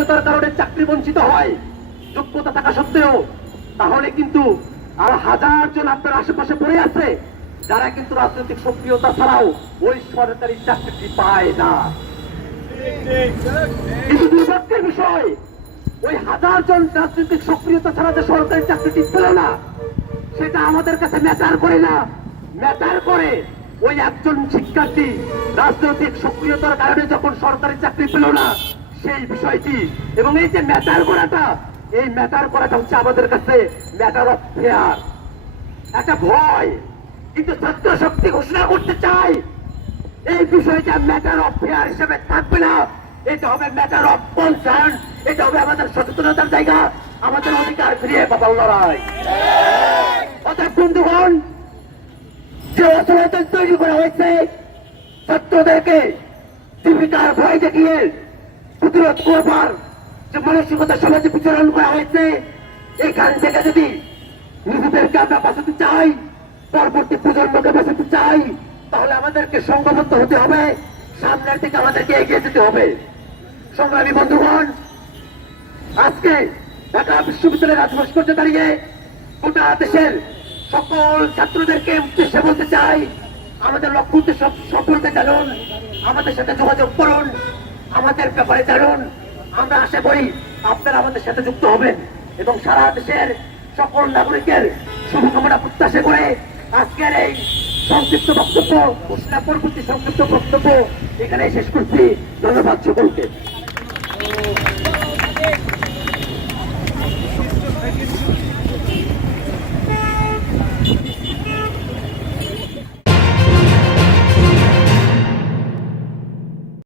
সক্রিয়তার কারণে চাকরি বঞ্চিত হয় যোগ্যতা থাকা সত্ত্বেও, তাহলে কিন্তু আর হাজার জন আপনার আশেপাশে পড়ে আছে যারা কিন্তু রাজনৈতিক সক্রিয়তা ছাড়াও ওই সরকারি চাকরিটি পায় না। কিন্তু দুর্ভাগ্যের বিষয়, ওই হাজার জন রাজনৈতিক সক্রিয়তা ছাড়া যে সরকারি চাকরিটি পেল না, সেটা আমাদের কাছে ম্যাটার করে না। ম্যাটার করে ওই একজন শিক্ষার্থী রাজনৈতিক সক্রিয়তার কারণে যখন সরকারি চাকরি পেল না সেই বিষয়টি। এবং এই যে ম্যাটার করাটা, এই ম্যাটার করাটা হচ্ছে আমাদের কাছে ম্যাটার অফ ফেয়ার, একটা ভয়। কিন্তু ছাত্র শক্তি ঘোষণা করতে চাই এই বিষয়টা ম্যাটার অফ ফেয়ার হিসেবে থাকবে না, এটা হবে ম্যাটার অফ কনসার্ন। এটা হবে আমাদের সচেতনতার জায়গা, আমাদের অধিকার ফিরিয়ে পাবার লড়াই। অতএব বন্ধুগণ, যে অচেতন তৈরি করা হয়েছে ছাত্রদেরকে জীবিকার ভয় দেখিয়ে প্রতিরোধ করবার যে মানসিকতা সমাজে বিচরণ করা হয়েছে, এখান থেকে যদি নিজেদেরকে আমরা বাঁচাতে চাই, পরবর্তী প্রজন্মকে বাঁচাতে চাই, তাহলে আমাদেরকে সংঘবদ্ধ হতে হবে, সামনের দিকে আমাদেরকে এগিয়ে যেতে হবে। সংগ্রামী বন্ধুগণ, আজকে ঢাকা বিশ্ববিদ্যালয়ের রাজভাস্কর্যে দাঁড়িয়ে গোটা দেশের সকল ছাত্রদেরকে উদ্দেশ্যে বলতে চাই, আমাদের লক্ষ্য উদ্দেশ্য সফলতে জানুন, আমাদের সাথে যোগাযোগ করুন, আমাদের ব্যাপারে জানুন। আমরা আশা করি আপনারা আমাদের সাথে যুক্ত হবেন এবং সারা দেশের সকল নাগরিকের শুভকামনা প্রত্যাশা করে আজকের এই সংক্ষিপ্ত বক্তব্য, ঘোষণা পরবর্তী সংক্ষিপ্ত বক্তব্য এখানে শেষ করছি। ধন্যবাদ সকলকে।